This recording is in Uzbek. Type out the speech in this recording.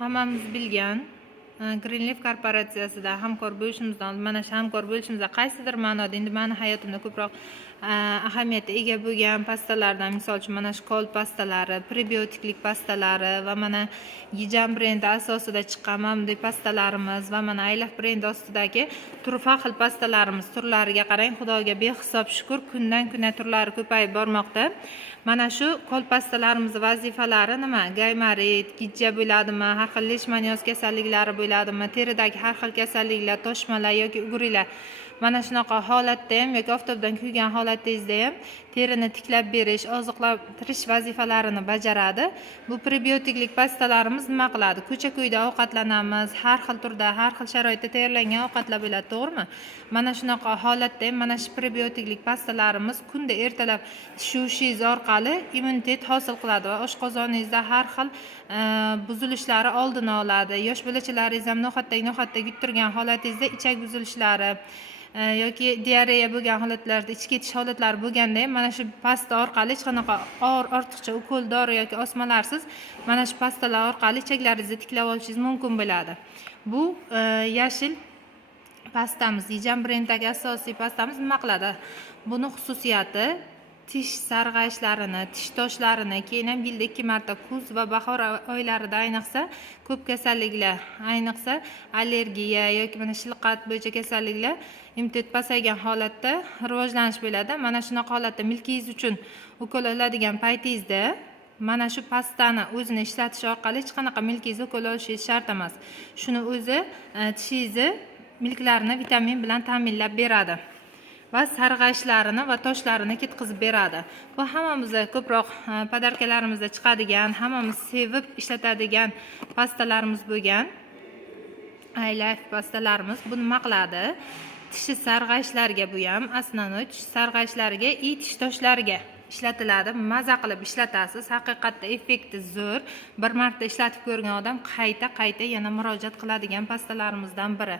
hammamiz bilgan Green Leaf korporatsiyasida hamkor bo'lishimizdan oldin mana shu hamkor bo'lishimizda qaysidir ma'noda endi meni hayotimda ko'proq ahamiyatga ega bo'lgan pastalardan, misol uchun mana shu kol pastalari, prebiotiklik pastalari va mana Yijam brendi asosida chiqqan mana bunday pastalarimiz va mana Aylaf brendi ostidagi turfa xil pastalarimiz turlariga qarang, Xudoga behisob shukr, kundan kunga turlari ko'payib bormoqda. Mana shu kol pastalarimiz vazifalari nima? Gaymarit, gijja bo'ladimi, har xil leishmaniyoz kasalliklari bo'ladimi, teridagi har xil kasalliklar, toshmalar yoki ugrilar. Mana shunaqa holatda ham yoki oftobdan kuygan holatingizda ham terini tiklab berish, oziqlantirish vazifalarini bajaradi. Bu prebiotiklik pastalarimiz nima qiladi? Ko'cha-ko'yda ovqatlanamiz, har xil turda, har xil sharoitda tayyorlangan ovqatlar bo'ladi, to'g'rimi? Mana shunaqa holatda ham mana shu prebiotiklik pastalarimiz kunda ertalab tushishingiz orqali immunitet hosil qiladi va oshqozoningizda har xil buzilishlari oldini oladi. Yosh bolachalaringiz ham no'xatdek yuttirgan holatingizda ichak buzilishlari yoki diareya bo'lgan holatlarda, ichib ketish holatlari bo'lganda ham mana shu pasta orqali hech qanaqa ortiqcha ukol dori yoki osmalarsiz mana shu pastalar orqali ichaklaringizni tiklab olishingiz mumkin bo'ladi. Bu yashil pastamiz, Yijam brendidagi asosiy pastamiz nima qiladi? Buni xususiyati tish sarg'ayishlarini, tish toshlarini, keyin ham yilda 2 marta kuz va bahor oylarida ayniqsa ko'p kasalliklar, ayniqsa allergiya yoki mana shilqat bo'yicha kasalliklar immunitet pasaygan holatda rivojlanish bo'ladi. Mana shunaqa holatda milkingiz uchun ukol oladigan paytingizda mana shu pastani o'zini ishlatish orqali hech qanaqa milkingiz ukol olishingiz shart emas. Shuni o'zi tishingizni milklarini vitamin bilan ta'minlab beradi va sarg'ayishlarini va toshlarini ketkizib beradi. Bu hammamizda ko'proq podarkalarimizda chiqadigan, hammamiz sevib ishlatadigan pastalarimiz bo'lgan Aylaf pastalarimiz. Bu nima qiladi? Tish sarg'ayishlariga, bu ham asnonoy tish sarg'ayishlariga, tish toshlariga ishlatiladi. Maza qilib ishlatasiz. Haqiqatda effekti zo'r. Bir marta ishlatib ko'rgan odam qayta yana murojaat qiladigan pastalarimizdan biri.